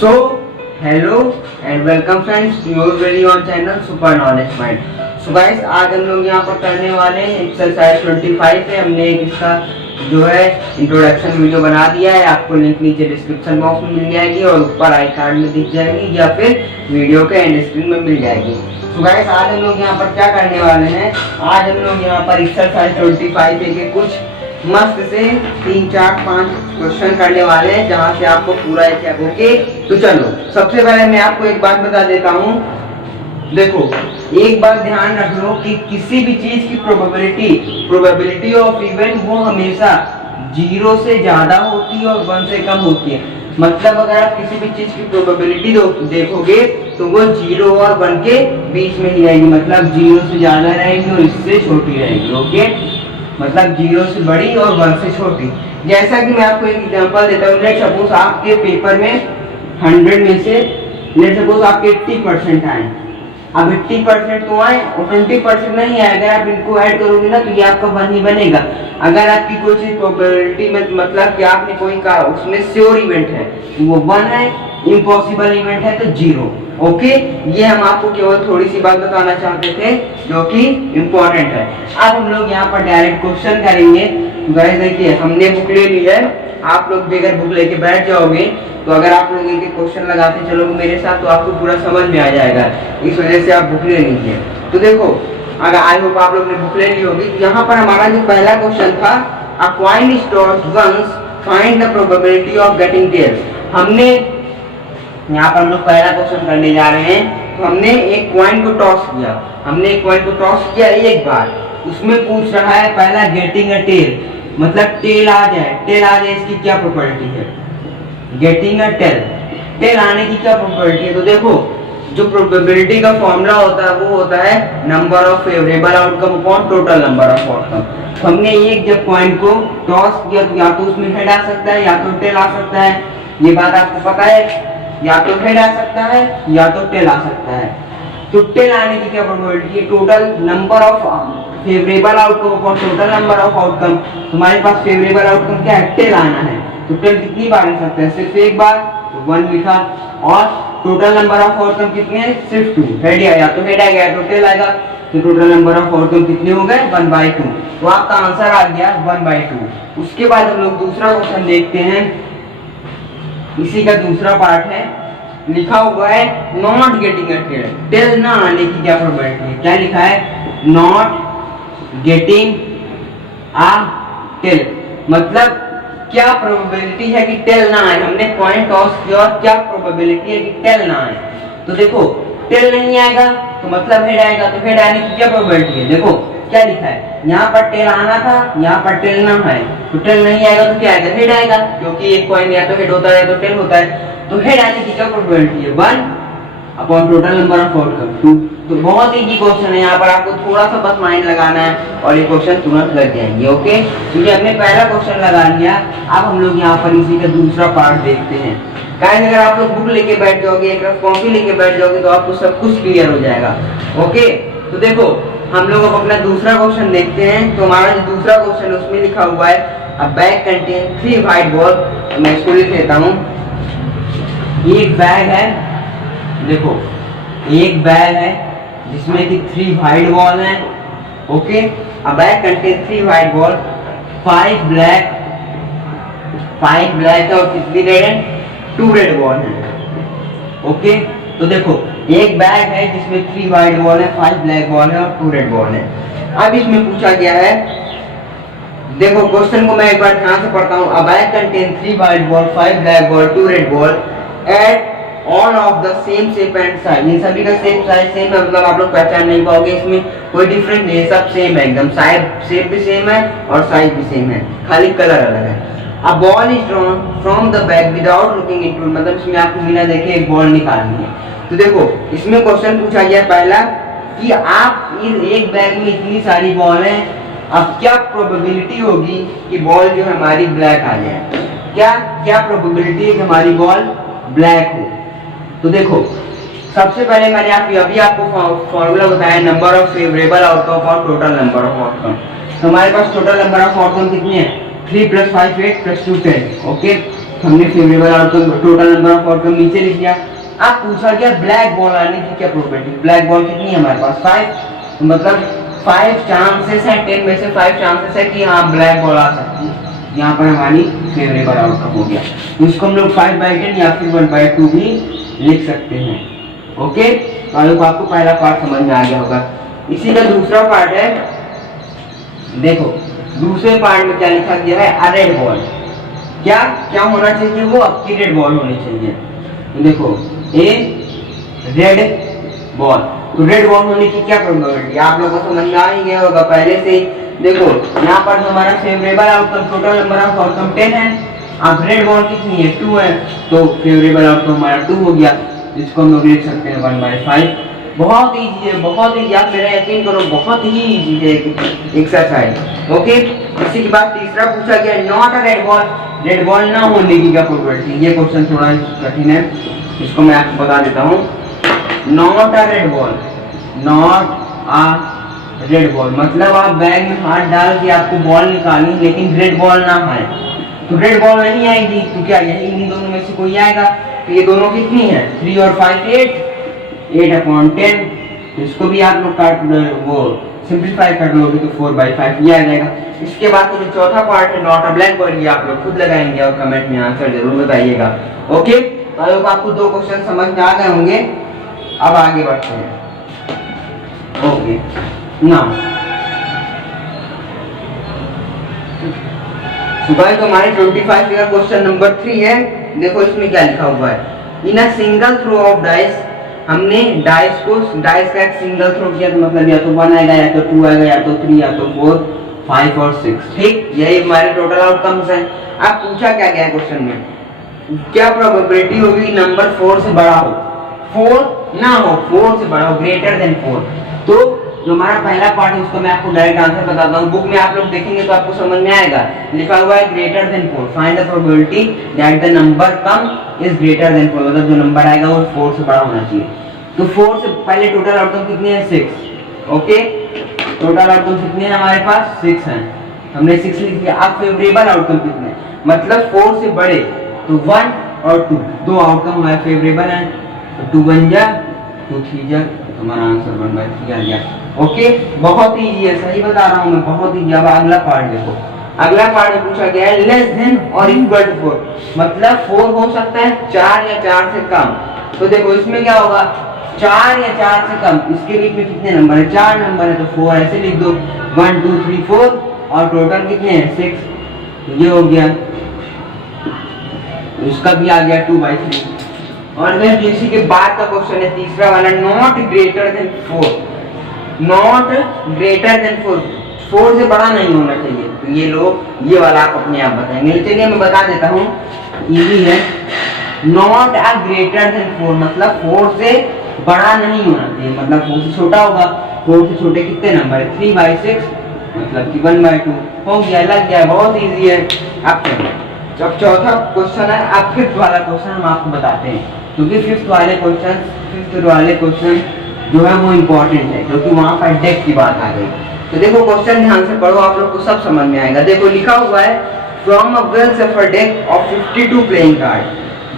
So hello and welcome friends to your very own channel super knowledge mind. So guys, आज हम लोग यहाँ पर करने वाले हैं एक्सरसाइज 25 है। हमने एक इसका जो है इंट्रोडक्शन वीडियो बना दिया है, आपको लिंक नीचे डिस्क्रिप्शन बॉक्स में मिल जाएगी और ऊपर आई कार्ड में दिख जाएगी या फिर वीडियो के एंड स्क्रीन में मिल जाएगी। तो गाइस, आज हम लोग यहाँ पर क्या करने वाले हैं, आज हम लोग यहाँ पर एक्सरसाइज 25 के कुछ मस्त से 3, 4, 5 क्वेश्चन करने वाले हैं, जहाँ से आपको पूरा एक ओके। तो चलो, सबसे पहले मैं आपको एक बात बता देता हूँ। देखो, एक बात ध्यान रख लो कि किसी भी चीज की प्रोबेबिलिटी ऑफ इवेंट वो हमेशा 0 से ज्यादा होती है और 1 से कम होती है। मतलब अगर आप किसी भी चीज की प्रोबेबिलिटी देखोगे तो वो 0 और 1 के बीच में ही रहेगी, मतलब 0 से ज्यादा रहेगी और इससे छोटी रहेगी। ओके, मतलब 0 से बड़ी और 1 से छोटी। जैसा कि मैं आपको एक एग्जांपल देता हूँ। लेट सपोज आपके पेपर में 100 में से लेट सपोज आपके 80% आए। अब 80% तो आए और 20% नहीं आए, अगर आप इनको ऐड करोगे ना तो ये आपका 1 ही बनेगा। अगर आपकी कोई चीज प्रोबेबिलिटी में मतलब कि आपने कोई कहा उसमें श्योर इवेंट है वो 1 है, इम्पॉसिबल इवेंट है तो 0। ओके, ये हम आपको केवल थोड़ी सी बात बताना चाहते थे जो कि इम्पोर्टेंट है। अब हम लोग यहाँ पर डायरेक्ट क्वेश्चन करेंगे। गाइस देखिए, हमने बुक ले ली है। आप लोग भी अगर बुक लेके बैठ जाओगे तो अगर आप लोग एक क्वेश्चन लगाते चलोगे मेरे साथ तो आपको पूरा समझ में आ जाएगा। इस वजह से आप बुक ले लीजिए। तो देखो, अगर आई होप आप लोग ने बुक ले ली होगी। तो यहाँ पर हमारा जो पहला क्वेश्चन था, a coin is tossed once, find the probability of getting tails. हमने यहाँ पर हम लोग पहला क्वेश्चन करने जा रहे हैं। तो हमने एक कॉइन को टॉस किया, एक बार। उसमें पूछ रहा है पहला गेटिंग अ टेल, मतलब टेल आ जाए, इसकी क्या प्रोबेबिलिटी है। गेटिंग अ टेल आने की क्या प्रोबेबिलिटी है। तो देखो, जो प्रोबेबिलिटी का फॉर्मूला होता है वो होता है number of favourable outcome upon total number of outcome. तो हमने एक जब कॉइन को टॉस किया तो या तो उसमें हेड आ सकता है या तो टेल आ सकता है। ये बात आपको पता है, या तो हेड आ सकता है या तो टेल आ सकता है। तो टेल आने की क्या प्रोबेबिलिटी है, total number of favourable outcome upon total number of outcome. तुम्हारे पास फेवरेबल आउटकम क्या है, टेल आना है। तो टेल कितनी बार आ सकता है, सिर्फ एक बार, तो 1 लिखा। और टोटल नंबर ऑफ आउटकम कितने हैं, सिर्फ 2। हेड या तो हेड आएगा या तो टेल आएगा। तो टोटल नंबर ऑफ आउटकम कितने हो गए, 1/2। तो आपका आंसर आ गया 1/2। उसके बाद हम लोग दूसरा क्वेश्चन देखते हैं। इसी का दूसरा पार्ट है, लिखा हुआ है not getting a tail. Tail ना आने की क्या प्रोबेबिलिटी है, क्या लिखा है, नॉट गेटिंग अ टेल, मतलब क्या प्रोबेबिलिटी है कि टेल ना आए। हमने कॉइन टॉस किया और क्या प्रोबेबिलिटी है कि टेल ना आए। तो देखो, टेल नहीं आएगा तो मतलब हेड आएगा, तो हेड आने की क्या प्रोबेबिलिटी है। देखो क्या लिखा है, यहाँ पर टेल आना था, यहाँ पर टेल ना है। तो टेल नहीं आएगा तो क्या आएगा, हेड आएगा, क्योंकि एक कॉइन या तो हेड होता है या तो टेल होता है। तो हेड आने की क्या प्रोबेबिलिटी है, 1 upon total number of outcome 2। तो बहुत इजी क्वेश्चन है, यहाँ पर आपको थोड़ा सा बस माइंड लगाना है और ये क्वेश्चन तुरंत लग जाएंगे। ओके, क्योंकि हमने पहला क्वेश्चन लगा लिया। अब हम लोग यहाँ पर इसी का दूसरा पार्ट देखते हैं। गाइस, अगर आप लोग बुक लेके बैठ जाओगे, एक कॉपी लेके बैठ जाओगे तो आपको सब कुछ क्लियर हो जाएगा। ओके, तो देखो, हम लोग अब अपना दूसरा क्वेश्चन देखते हैं। तो हमारा जो दूसरा क्वेश्चन है उसमें लिखा हुआ है, अ बैग कंटेन 3 व्हाइट बॉल। मैं इसको लिख लेता हूँ। एक बैग है, देखो एक बैग है जिसमें कि 3 व्हाइट बॉल हैं। ओके, अ bag contain 3 white ball, 5 black है और कितनी रेड है, 2 रेड बॉल है। ओके, तो देखो एक बैग है जिसमें 3 व्हाइट बॉल है, 5 ब्लैक बॉल है और 2 रेड बॉल है। अब इसमें पूछा गया है, देखो क्वेश्चन को मैं एक बार ध्यान से पढ़ता हूँ। A bag contain 3 white ball, 5 black ball, 2 red ball at all of the same shape and size. इन सभी का शेप साइज सेम है, मतलब आप लोग पहचान नहीं पाओगे, इसमें कोई डिफरेंस नहीं है, सब सेम है एकदम। शेप भी सेम है और साइज भी सेम है, खाली कलर अलग है। A ball is drawn from the bag without looking into, मतलब इसमें आपको बिना देखे एक बॉल निकालनी है। तो देखो, इसमें क्वेश्चन पूछा गया पहला कि आप एक बैग में इतनी सारी बॉल है, अब क्या प्रोबेबिलिटी होगी कि बॉल जो हमारी ब्लैक आ जाए। क्या प्रोबेबिलिटी है कि हमारी बॉल ब्लैक हो। तो देखो, सबसे पहले मैंने अभी आपको फॉर्मूला बताया, नंबर ऑफ फेवरेबल आउटकम और टोटल नंबर ऑफ आउटकम। तो हमारे पास टोटल नंबर ऑफ आउटकम कितने हैं, 3 + 5 8 + 2 10। ओके, हमने favourable outcome total number of outcome नीचे लिख दिया। अब पूछा गया ब्लैक बॉल आने की क्या प्रोबेबिलिटी। ब्लैक बॉल कितनी है हमारे पास 5, मतलब 5 चांसेस है, 10 में से 5 चांसेस है कि हाँ ब्लैक बॉल आ सकती है। यहाँ पर हमारी फेवरेबल आउटकम हो गया। तो इसको हम लोग 5/10 या फिर 1/2 भी लिख सकते हैं। ओके, तो आपको पहला पार्ट समझ में आ गया होगा। इसी का दूसरा पार्ट है, देखो दूसरे पार्ट में क्या लिखा गया है, अ रेड बॉल। क्या क्या होना चाहिए, वो आपकी रेड बॉल होनी चाहिए। तो देखो ए रेड बॉल, तो रेड बॉल होने की क्या प्रोबेबिलिटी आप लोगों को समझ में आ ही गया होगा पहले से ही। देखो यहाँ पर हमारा favourable outcome total number of outcome 10 है, अब रेड बॉल कितनी है 2 है, तो फेवरेबल आउटकम हमारा 2 हो गया। इसको हम लोग लिख सकते हैं 1/5। बहुत इजी है, बहुत ही, आप मेरा यकीन करो बहुत ही इजी है एक्सरसाइज। ओके, इसी के बाद तीसरा पूछा गया not a red ball. Red ball ना होने की क्या प्रोबेबिलिटी। ये क्वेश्चन थोड़ा कठिन है, इसको मैं आपको बता देता हूँ। Not a red ball, not a red ball मतलब आप बैग में हाथ डाल के आपको बॉल निकालनी, लेकिन रेड बॉल ना आए, तो रेड बॉल नहीं आएगी, तो क्या यही इन दोनों में से कोई आएगा। तो ये दोनों कितनी है 3 और 5 8/10। तो इसको भी आप लोग काट वो सिंपलीफाई कर लोगे तो 4/5 ये आ जाएगा। इसके बाद तो जो चौथा पार्ट है नॉट अ ब्लैक बॉल, ये आप लोग खुद लगाएंगे और कमेंट में आंसर जरूर बताइएगा। ओके, तो आपको 2 क्वेश्चन समझ में आ गए होंगे। अब आगे बढ़ते हैं। ओके नाउ सुबह तो हमारे 25 का क्वेश्चन नंबर 3 है। देखो इसमें क्या लिखा हुआ है, in a single throw of dice. हमने डाइस का एक सिंगल थ्रो किया, तो मतलब या तो 1 आएगा या तो 2 आएगा या तो 3 या तो 4 5 और 6। ठीक, यही हमारे टोटल आउटकम्स हैं। अब पूछा क्या गया क्वेश्चन में, क्या प्रोबेबिलिटी होगी नंबर 4 से बड़ा हो, 4 ना हो, 4 से बड़ा हो, ग्रेटर देन 4। तो जो हमारा पहला पार्ट है उसको मैं आपको डायरेक्ट आंसर बताता हूँ। बुक में आप लोग देखेंगे तो आपको समझ में आएगा, लिखा हुआ है greater than 4, find the probability that the number come is greater than 4, मतलब जो नंबर आएगा वो 4 से बड़ा होना चाहिए। तो 4 से पहले टोटल आउटकम कितने हैं 6। ओके, टोटल आउटकम कितने हैं हमारे पास 6 हैं, हमने 6 लिख दिया। अब फेवरेबल आउटकम कितने, मतलब 4 से बड़े तो 1 और 2, 2 आउटकम हमारे फेवरेबल हैं। तो 2 1 जा 2 3 जा, हमारा आंसर 1/3 आ गया। ओके, बहुत इजी है, सही बता रहा हूँ मैं, बहुत ही। अब अगला पार्ट देखो, अगला पार्ट में पूछा गया है लेस देन और इक्वल टू 4, मतलब 4 हो सकता है 4 या 4 से कम। तो देखो इसमें क्या होगा, 4 या 4 से कम, इसके बीच में कितने नंबर है 4 नंबर है, तो 4 ऐसे लिख दो 1 2 3 4 और टोटल कितने हैं 6। तो ये हो गया, इसका भी आ गया 2/3। और नेक्स्ट इसी के बाद का क्वेश्चन है तीसरा वाला, not greater than 4, not greater than 4, 4 से बड़ा नहीं होना चाहिए। तो ये लोग ये वाला आप अपने आप बताएंगे, चलिए मैं बता देता हूँ, इजी है। नॉट अ ग्रेटर देन 4 मतलब 4 से बड़ा नहीं होना चाहिए, मतलब 4 से छोटा होगा। 4 से छोटे कितने नंबर है 3/6, मतलब कि 1/2 हो गया, लग गया, बहुत इजी है। अब चौथा क्वेश्चन है, अब फिफ्थ वाला क्वेश्चन हम आपको बताते हैं, क्योंकि फिफ्थ वाले क्वेश्चन जो है वो इम्पोर्टेंट है, क्योंकि वहां पर डेक की बात आ गई। तो देखो क्वेश्चन ध्यान से पढ़ो, आप लोग को सब समझ में आएगा। देखो लिखा हुआ है from a well shuffled deck of 52 playing card,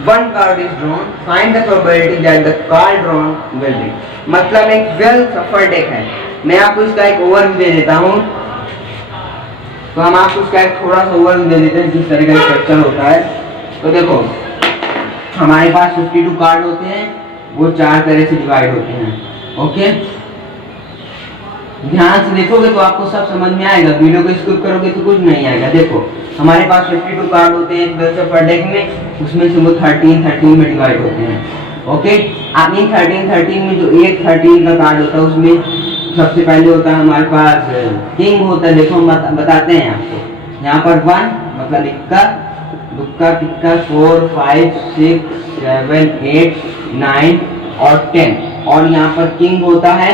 one card is drawn, find the probability that the card drawn will be। मतलब एक वेल सफर डेक है। मैं आपको इसका एक ओवरव्यू दे देता हूँ, तो हम आपको इसका एक थोड़ा सा ओवरव्यू दे देते हैं किस तरह का स्ट्रक्चर होता है। तो देखो हमारे पास 52 कार्ड होते हैं, वो 4 तरह से डिवाइड होते हैं। ओके, ध्यान से देखोगे तो आपको सब समझ में आएगा, वीडियो को स्किप करोगे तो कुछ नहीं आएगा। देखो हमारे पास 52 कार्ड होते हैं वेल सफर डेक में, उसमें से वो 13 में डिवाइड होते हैं। ओके, अब इन 13 में जो एक 13 का कार्ड होता है उसमें सबसे पहले होता है हमारे पास किंग होता है। देखो हम बताते हैं आपको, यहाँ पर 1 मतलब इक्का दुक्का तिक्का 4 5 6 7 8 9 और 10, और यहाँ पर किंग होता है,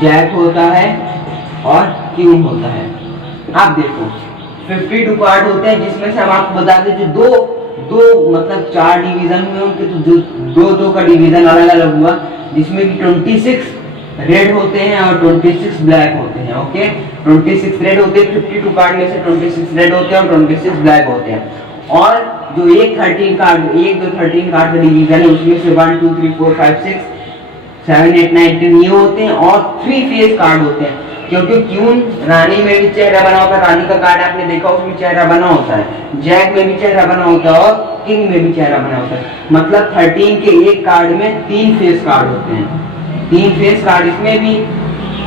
जैक होता है और क्यून होता है। आप देखो 52 कार्ड होते हैं, जिसमें से हम आपको बता दें जो दो मतलब 4 डिवीजन में उनके तो दो का डिवीजन अलग अलग हुआ, जिसमें कि 26 रेड होते हैं और 26 ब्लैक होते हैं। ओके, 26 रेड होते हैं, 52 कार्ड में से 26 रेड होते हैं और 26 ब्लैक होते हैं। और जो एक 13 कार्ड, एक जो 13 कार्ड का डिवीजन है उसमें से 1 2 3 4 5 6 7 8 9 10 ये होते हैं और 3 फेस कार्ड होते हैं। क्योंकि क्यून रानी में भी चेहरा बना होता है, रानी का कार्ड आपने देखा उसमें चेहरा बना होता है, जैक में भी चेहरा बना होता है और किंग में भी चेहरा बना होता है। मतलब 13 के एक कार्ड में 3 फेस कार्ड होते हैं। 3 फेस कार्ड इसमें भी,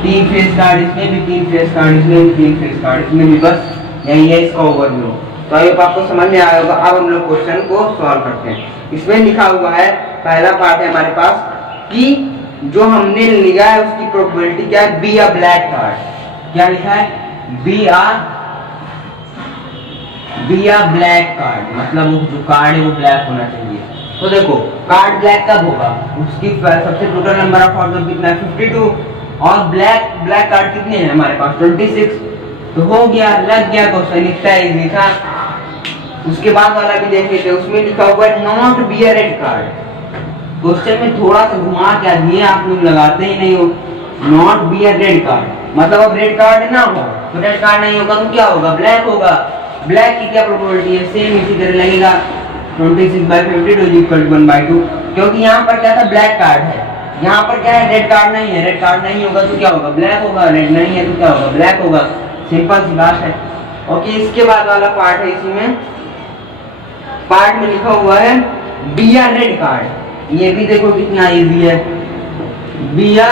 3 फेस कार्ड इसमें भी, 3 फेस कार्ड इसमें भी, 3 फेस कार्ड इसमें भी। बस यही है इसका ओवरव्यू। तो आई होप आपको समझ में आया होगा। अब हम लोग क्वेश्चन को सॉल्व करते हैं। इसमें लिखा हुआ है, पहला पार्ट है हमारे पास कि जो हमने लिया है उसकी प्रोबेबिलिटी क्या है, बी अ ब्लैक कार्ड। क्या लिखा है, बी अ ब्लैक कार्ड, मतलब वो जो कार्ड है वो ब्लैक होना चाहिए। तो देखो कार्ड ब्लैक कब होगा, उसकी सबसे टोटल नंबर ऑफ ऑर्डर कितना है 52 और ब्लैक कार्ड कितने हैं हमारे पास 26। तो हो गया, लग गया क्वेश्चन, इतना इजी था। उसके बाद वाला भी देख लेते हैं, उसमें लिखा हुआ है not be a red card. Question में थोड़ा सा घुमा क्या दिए, आप लोग लगाते ही नहीं हो। Not be a red card मतलब अब रेड कार्ड ना हो तो रेड कार्ड नहीं होगा तो क्या होगा, ब्लैक होगा। ब्लैक की क्या प्रोबेबिलिटी है, सेम इसी तरह लगेगा 26/52 = 1/2। क्योंकि यहाँ पर क्या था, ब्लैक कार्ड है, यहाँ पर क्या है, रेड कार्ड नहीं है। रेड कार्ड नहीं होगा तो क्या होगा, ब्लैक होगा। रेड नहीं है तो क्या होगा, ब्लैक होगा। सिंपल सी बात है। ओके, इसके बाद वाला पार्ट है, इसी में पार्ट में लिखा हुआ है बी अ रेड कार्ड। ये भी देखो कितना इजी है, बी अ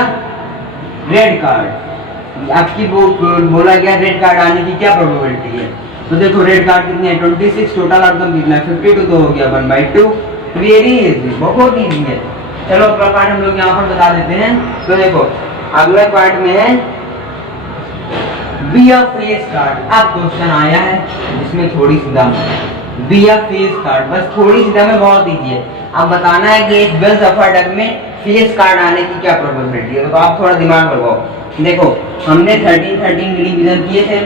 रेड कार्ड। आपकी बोला गया रेड कार्ड आने की क्या प्रोबेबिलिटी है। तो देखो रेड कार्ड कितने हैं 26, टोटल आउटकम कितना है 52, तो हो गया 1/2। वेरी इजी, बहुत इजी है। चलो अगला पार्ट हम लोग यहाँ पर बता देते हैं। तो देखो अगला पार्ट में है बी अ फेस कार्ड। अब क्वेश्चन आया है जिसमें थोड़ी सी दम है, बी अ फेस कार्ड, बस थोड़ी सी दम है, बहुत इजी है। अब बताना है कि एक वेल सफर डक में फेस कार्ड आने की क्या प्रोबेबिलिटी है। तो आप थोड़ा दिमाग लगाओ। देखो हमने 13 के डिवीजन किए थे।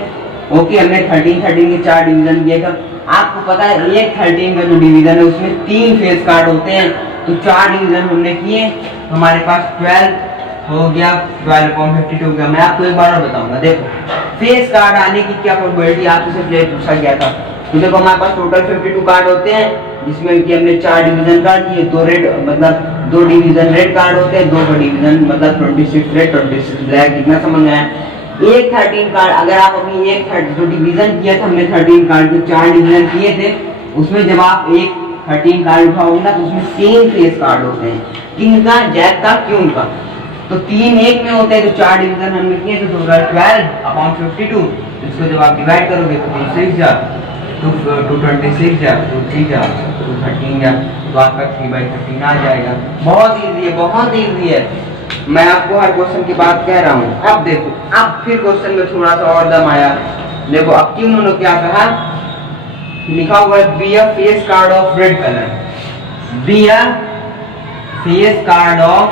ओके, हमने 13 के 4 डिवीजन किए थे। आपको पता है एक 13 का जो डिवीजन है उसमें 3 फेस कार्ड होते हैं। तो 4 डिवीजन हमने किए तो हमारे पास 12 हो गया, 12/52 हो गया। मैं आपको एक बार और बताऊंगा। देखो फेस कार्ड आने की क्या प्रोबेबिलिटी आपसे पहले पूछा गया था। तो देखो हमारे पास टोटल 52 कार्ड होते हैं, जिसमें कि हमने 4 डिवीजन कार्ड दिए, 2 रेड मतलब 2 डिवीजन रेड कार्ड होते हैं, 2 का डिवीजन मतलब 26 रेड 26 ब्लैक। कितना समझ में आया। एक 13 कार्ड, अगर आप अभी एक जो डिवीजन किया था हमने 13 कार्ड के 4 डिवीजन किए थे, उसमें जब आप एक 13 कार्ड उठाओगे ना तो उसमें 3 फेस कार्ड होते हैं, किंग का, जैक का, क्यून का। तो 3 एक में होते हैं, तो 4 डिवीजन हमने किए तो टोटल 12/52। इसको जब आप डिवाइड करोगे तो 6 जा 226 जा 2 जा 213 जा, तो आपका 3/13 आ जाएगा। बहुत इजी है, बहुत इजी है। मैं आपको हर क्वेश्चन की बात कह रहा हूँ। अब देखो, अब फिर क्वेश्चन में थोड़ा सा और दम आया। देखो अब क्यों उन्होंने क्या कहा, लिखा हुआ है be a face card of red colour, be a face card of,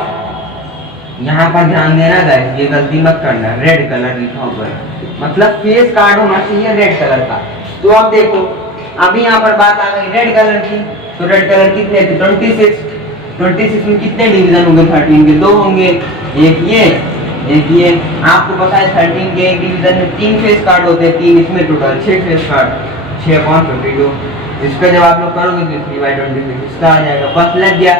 यहाँ पर ध्यान देना गाइस, ये गलती मत करना, रेड कलर लिखा हुआ है, मतलब फेस कार्ड होना चाहिए रेड कलर का। तो अब देखो अभी यहाँ पर बात आ गई रेड कलर की। तो रेड कलर कितने थे 26 में कितने डिवीजन होंगे 13 के, 2 होंगे, एक ये। आपको पता है 13 के एक डिवीजन में 3 फेस कार्ड होते हैं, 3 इसमें टोटल 6 फेस कार्ड, 6/52। इसका जब आप लोग करोगे तो 3/26 इसका आ जाएगा। बस लग गया।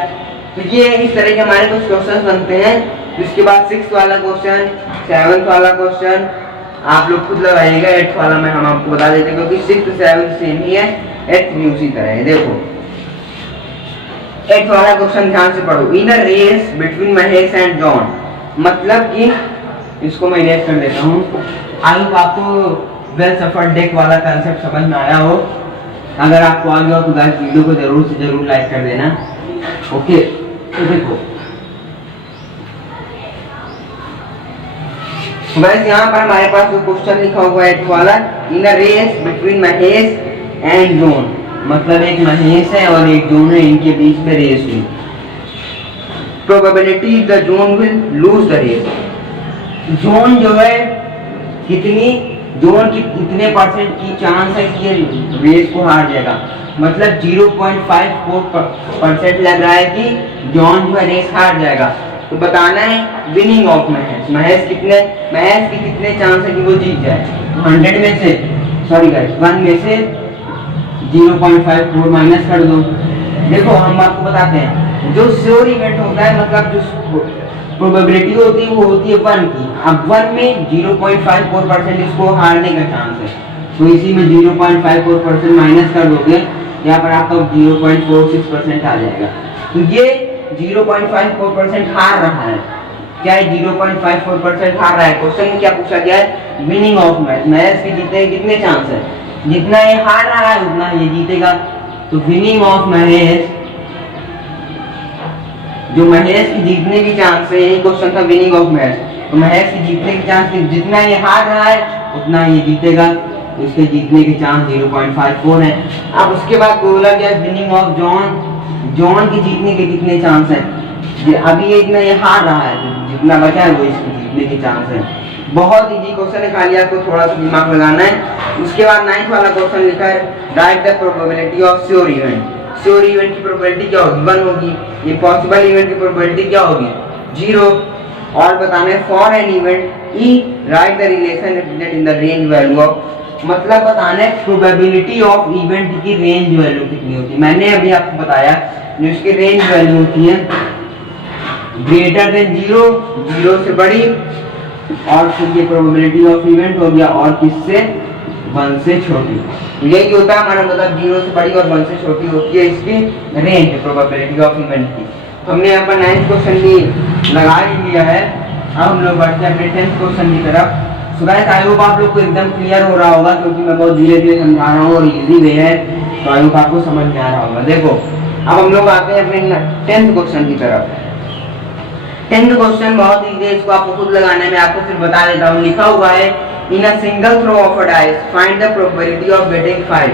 तो ये इस तरह के हमारे कुछ क्वेश्चन बनते हैं। इसके बाद 6th वाला क्वेश्चन, 7th वाला क्वेश्चन आप लोग खुद लगाइएगा। 8th वाला मैं हम आपको बता देते हैं क्योंकि 6th 7th सेम ही है, 8th भी उसी तरह है। देखो 8th वाला क्वेश्चन ध्यान से पढ़ो। In a race between Mahesh and John, मतलब कि इसको मैं इरेज कर देता हूँ। आई होप आपको वेल सफर डेक वाला कांसेप्ट समझ में आया हो। अगर आपको आ गया हो तो गाइस वीडियो को जरूर से जरूर लाइक कर देना। ओके, तो देखो गाइस यहाँ पर हमारे पास जो क्वेश्चन लिखा हुआ है 8th वाला, in a race between Mahesh and John, मतलब एक महेश है और एक जॉन है, इनके बीच में रेस हुई। Probability the John will lose the race, John जो है जॉन की कितने परसेंट की चांस है कि ये रेस को हार जाएगा, मतलब 0.54% लग रहा है कि जॉन जो है रेस हार जाएगा। तो बताना है विनिंग ऑफ महेश की कितने चांस है कि वो जीत जाए। 100 में से 1 में से 0.54 माइनस कर दो। देखो हम आपको बताते हैं, जो श्योर इवेंट होता है मतलब जो प्रोबेबिलिटी होती है वो होती है 1 की। अब 1 में 0.54% इसको हारने का चांस है, तो इसी में 0.54% माइनस कर दोगे, यहाँ पर आपका 0.46% आ जाएगा। तो ये 0.54% हार रहा है। क्या है 0.54% हार रहा है? क्वेश्चन में क्या पूछा गया है? विनिंग ऑफ मैच, मैच के जीतने के कितने चांस है? जितना ये हार रहा है उतना ये जीतेगा। तो विनिंग ऑफ महेश, जो महेश की जीतने की चांस है, यही क्वेश्चन था विनिंग ऑफ मैच। तो महेश की जीतने की चांस, जितना ये हार रहा है उतना ये जीतेगा, तो इसके जीतने की चांस 0.54 है। अब उसके बाद बोला गया विनिंग ऑफ जॉन, जॉन की जीतने के कितने चांस है? अभी ये इतना ये हार रहा है, जितना बचा है वो इसकी जीतने की चांस है। बहुत इजी क्वेश्चन है, खाली आपको थोड़ा सा दिमाग लगाना है। उसके बाद 9th वाला क्वेश्चन लिखा है right the probability of sure event. Sure event की प्रोबेबिलिटी क्या होगी? 1 होगी। इम्पॉसिबल इवेंट की प्रोबेबिलिटी क्या होगी? 0। और बताना है for an event E right the relation represent in the range value of, मतलब बताना है प्रोबेबिलिटी ऑफ इवेंट की रेंज वैल्यू कितनी होती है। मैंने अभी आपको बताया जो इसकी रेंज वैल्यू होती है ग्रेटर देन 0, 0 से बड़ी, और फिर ये प्रोबेबिलिटी ऑफ इवेंट हो गया, और किससे? 1 से छोटी। तो यही होता है हमारा मतलब 0 से बड़ी और 1 से छोटी होती है इसकी रेंज प्रोबेबिलिटी ऑफ इवेंट की। तो हमने यहाँ पर 9th क्वेश्चन भी लगा ही लिया है। अब हम लोग बढ़ते हैं अपने 10th क्वेश्चन की तरफ। सो गाइस आई होप आप लोग को एकदम क्लियर हो रहा होगा, क्योंकि मैं बहुत धीरे धीरे समझा रहा हूँ और इजी वे है, तो आई होप आपको समझ में आ रहा होगा। देखो अब हम लोग आते हैं अपने 10th क्वेश्चन की तरफ। 10th क्वेश्चन बहुत इजी है, इसको आपको खुद लगाना है, मैं आपको सिर्फ बता देता हूँ। लिखा हुआ है in a single throw of a dice find the probability of getting 5।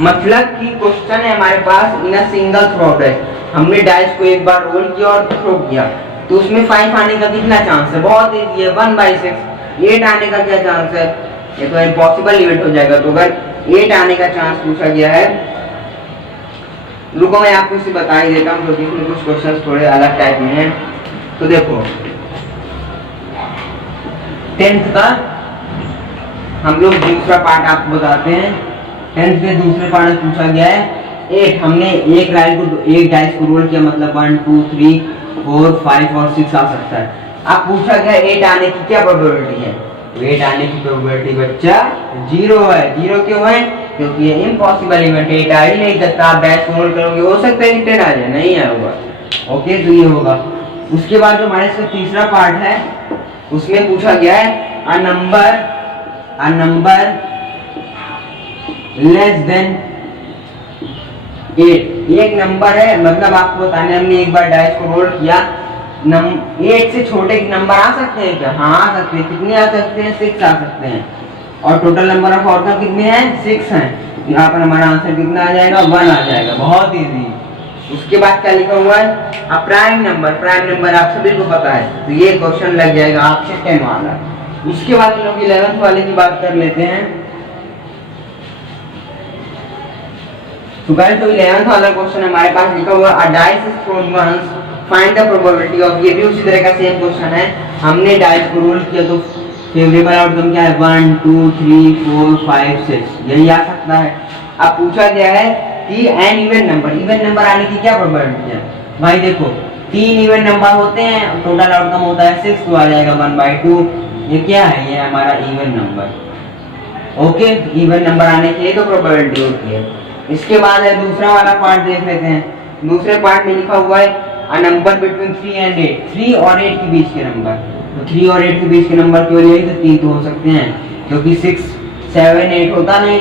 मतलब कि क्वेश्चन है हमारे पास in a single throw of dice, हमने डाइस को एक बार रोल किया और थ्रो किया, तो उसमें 5 आने का कितना चांस है? बहुत इजी है, 1/6। 8 आने का क्या चांस है? ये तो इम्पॉसिबल इवेंट हो जाएगा। तो अगर 8 आने का चांस पूछा गया है, रुको मैं आपको इसे बता ही देता हूँ, क्योंकि इसमें कुछ क्वेश्चन थोड़े अलग टाइप में हैं। तो देखो 10th का हम लोग दूसरा पार्ट आपको बताते हैं। 10th के दूसरे पार्ट में पूछा गया है 8, हमने एक डाइस को रोल किया, मतलब 1 2 3 4 5 और 6 आ सकता है। अब पूछा गया 8 आने की क्या प्रोबेबिलिटी है? तो 8 आने की प्रोबेबिलिटी बच्चा 0 है। 0 क्यों है? क्योंकि ये इम्पॉसिबल इवेंट है, 8 आ ही नहीं सकता। आप डाइस को रोल करोगे, हो सकता है 10 आ जाए, नहीं आएगा। ओके, तो ये होगा। उसके बाद जो हमारे इसका तीसरा पार्ट है उसमें पूछा गया है अ नंबर लेस देन 8। एक नंबर है, मतलब आपको बताने हमने एक बार डाइस को रोल किया, 8 से छोटे नंबर आ सकते हैं क्या? हाँ आ सकते हैं। कितने आ सकते हैं? 6 आ सकते हैं। और टोटल नंबर ऑफ ऑर्डर कितने हैं? 6 हैं। यहाँ पर हमारा आंसर कितना आ जाएगा? 1 आ जाएगा। बहुत इजी। उसके बाद क्या लिखा हुआ है? Prime number. प्राइम नंबर आप सभी को पता है, तो ये क्वेश्चन लग जाएगा आपसे 10 वाला। उसके बाद हम लोग 11th वाले की बात कर लेते हैं। तो गाइस जो 11th वाला क्वेश्चन हमारे पास लिखा हुआ है a dice is thrown once find the probability of, ये भी उसी तरह का सेम क्वेश्चन है। हमने डाइस को रोल किया तो फेवरेबल आउटकम क्या है? 1 2 3 4 5 6, यही आ सकता है। अब पूछा गया है कि एन इवन नंबर आने की क्या प्रोबेबिलिटी है? भाई देखो 3 इवन नंबर होते हैं, टोटल आउटकम होता है 6, तो आ जाएगा 1/2। ये क्या है? ये हमारा even number. Okay, even number आने की तो प्रोबेबिलिटी होती है। इसके बाद है दूसरा वाला पार्ट देख लेते हैं। दूसरे पार्ट में लिखा हुआ है अ नंबर बिटवीन 3 एंड 8, 3 और 8 के बीच के नंबर। तो 3 और 8 के बीच के नंबर क्यों नहीं? तो 3 तो हो सकते हैं, क्योंकि 6 7 8 होता नहीं।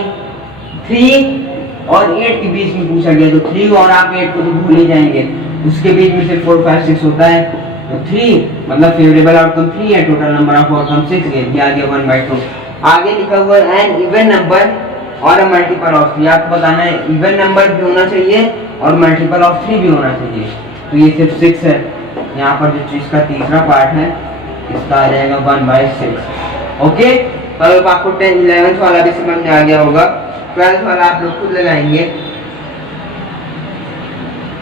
3 और 8 के बीच में पूछा गया, तो 3 और आप 8 को तो भूल ही जाएंगे, उसके बीच में से 4 5 6 होता है। तो 3 मतलब फेवरेबल आउटकम 3 है, टोटल नंबर ऑफ आउटकम 6 है, ये आ गया 1/2। आगे लिखा हुआ है एन इवन नंबर और मल्टीपल ऑफ 3। आपको बताना है इवन नंबर भी होना चाहिए और मल्टीपल ऑफ 3 भी होना चाहिए। तो ये सिर्फ 6 है। यहाँ पर जो चीज का तीसरा पार्ट है इसका आ जाएगा 1/6। ओके, तो अब आपको 11th वाला भी समझ में आ गया होगा। 12th वाला आप लोग खुद लगाएंगे।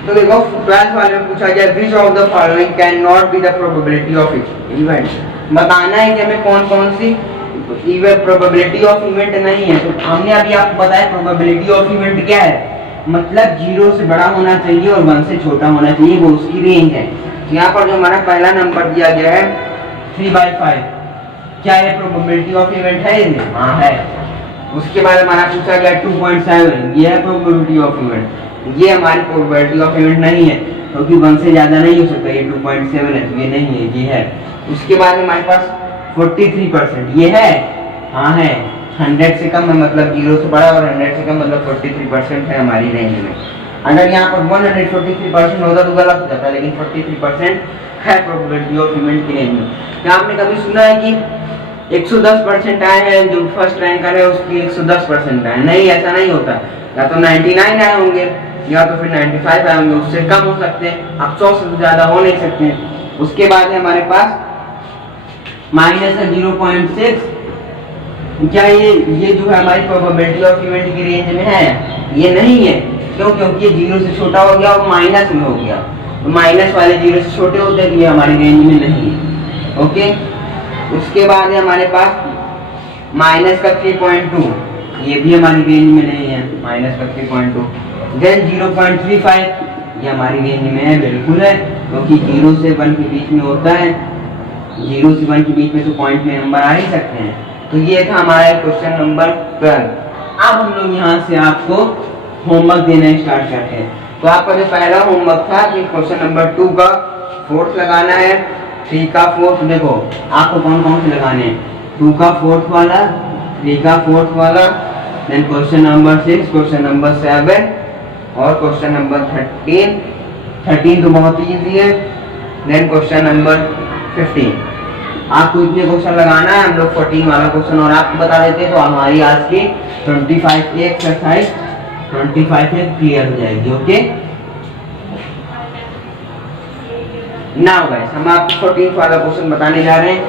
तो देखो 12th वाले में पूछा गया which of the following can not be the probability of event. बताना है कि हमें कौन कौन सी तो इवेंट प्रोबेबिलिटी ऑफ इवेंट नहीं है। तो हमने अभी आपको बताया प्रोबेबिलिटी ऑफ इवेंट क्या है, मतलब 0 से बड़ा होना चाहिए और 1 से छोटा होना चाहिए, वो उसकी रेंज है। यहाँ पर जो हमारा पहला नंबर दिया गया है 3/5, क्या ये प्रोबेबिलिटी ऑफ इवेंट है? हाँ है। उसके बाद हमारा पूछा गया 2.7, ये है प्रोबेबिलिटी ऑफ इवेंट। ये हमारी प्रोबेबिलिटी ऑफ इवेंट नहीं है क्योंकि 1 से ज्यादा नहीं हो सकता, ये 2.7 है तो ये नहीं है, ये है। उसके बाद हमारे पास 43%, ये है? हाँ है। 100 से कम है मतलब 0 से बड़ा, और 100 से कम मतलब 43% है हमारी रेंज में। अगर यहाँ पर 143% होता तो गलत हो जाता, लेकिन 43% है प्रोबेबिलिटी ऑफ इवेंट की रेंज में। क्या आपने कभी सुना है कि 110% आए हैं, जो फर्स्ट रैंकर है उसकी 110% आए? नहीं, ऐसा नहीं होता। या तो 99 आए होंगे या तो फिर 95 आए होंगे, उससे कम हो सकते हैं। अब 100 से ज्यादा हो नहीं सकते। उसके बाद है हमारे पास माइनस है 0.6। क्या ये जो है हमारी प्रोबेबिलिटी ऑफ इवेंट की रेंज में है? ये नहीं है। क्यों? क्योंकि ये 0 से छोटा हो गया और माइनस में हो गया। तो माइनस वाले 0 से छोटे होते हैं तो ये हमारी रेंज में नहीं है। ओके। उसके बाद है हमारे पास माइनस का 3.2, ये भी हमारी रेंज में नहीं है, माइनस का 3.2। देन 0.35, ये हमारी रेंज में है, बिल्कुल है, क्योंकि 0 से 1 के बीच में होता है। 0 से 1 के बीच में तो पॉइंट में नंबर आ ही सकते हैं। तो ये था हमारा क्वेश्चन नंबर 12। अब हम लोग यहाँ से आपको होमवर्क देना स्टार्ट करते हैं। तो आपका जो पहला होमवर्क था कि क्वेश्चन नंबर 2 का फोर्थ लगाना है, 3 का फोर्थ। देखो आपको कौन कौन से लगाने हैं, 2 का फोर्थ वाला, 3 का फोर्थ वाला, then question number 6, question number 7 और क्वेश्चन नंबर 13 तो बहुत ईजी है। Then question number 15। आपको इतने क्वेश्चन लगाना है, हम लोग 14 वाला क्वेश्चन और आपको बता देते हैं तो हमारी आज की 25 की एक्सरसाइज 25 में क्लियर हो जाएगी। ओके। नाउ गाइस हम आपको 14 वाला क्वेश्चन बताने जा रहे हैं।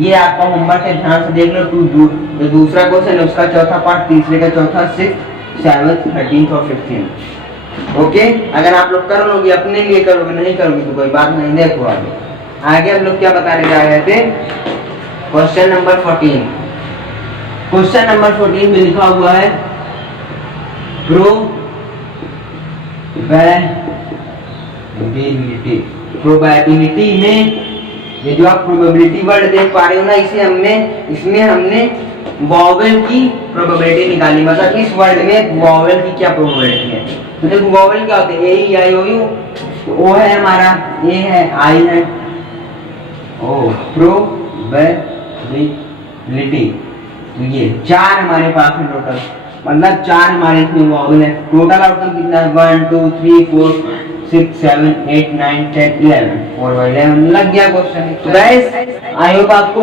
ये आपका होमवर्क है, ध्यान से देख लो। जो दूसरा क्वेश्चन है उसका चौथा पार्ट, तीसरे का चौथा, 6th 7th 13th और 15th। ओके। अगर आप लोग कर लोगे, अपने लिए करोगे, नहीं करोगे तो कोई बात नहीं। देखो आगे हम लोग क्या बताने जा रहे थे, क्वेश्चन नंबर 14। क्वेश्चन नंबर 14 में लिखा हुआ है प्रोबेबिलिटी में, ये जो आप प्रोबेबिलिटी वर्ड देख पा रहे हो ना, इसमें हमने वॉवेल की प्रोबेबिलिटी निकाली। मतलब इस वर्ड में वॉवेल की क्या प्रोबेबिलिटी है। तो देखो वॉवेल क्या होते हैं, ए ई आई ओ यू, ओ है हमारा, ए है, आई है, ओ प्रोबेबिलिटी। तो ये 4 हमारे पास है टोटल, मतलब 4 हमारे इसमें वॉवेल है। टोटल आउटकम कितना है, 1 2 3 4 6 7 8 9 10 11, 4 बाय 11 लग गया क्वेश्चन। तो गाइस आई होप आपको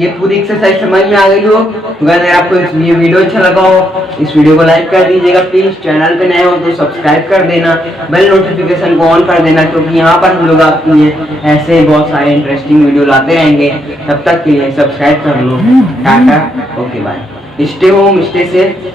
ये पूरी एक्सरसाइज समझ में आ गई हो। तो गाइस अगर आपको ये वीडियो अच्छा लगा हो, इस वीडियो को लाइक कर दीजिएगा प्लीज। चैनल पे नए हो तो सब्सक्राइब कर देना, बेल नोटिफिकेशन को ऑन कर देना, क्योंकि यहाँ पर हम लोग आपके लिए ऐसे बहुत सारे इंटरेस्टिंग वीडियो लाते रहेंगे। तब तक के लिए सब्सक्राइब कर लो। Tata, okay bye, stay home, stay safe.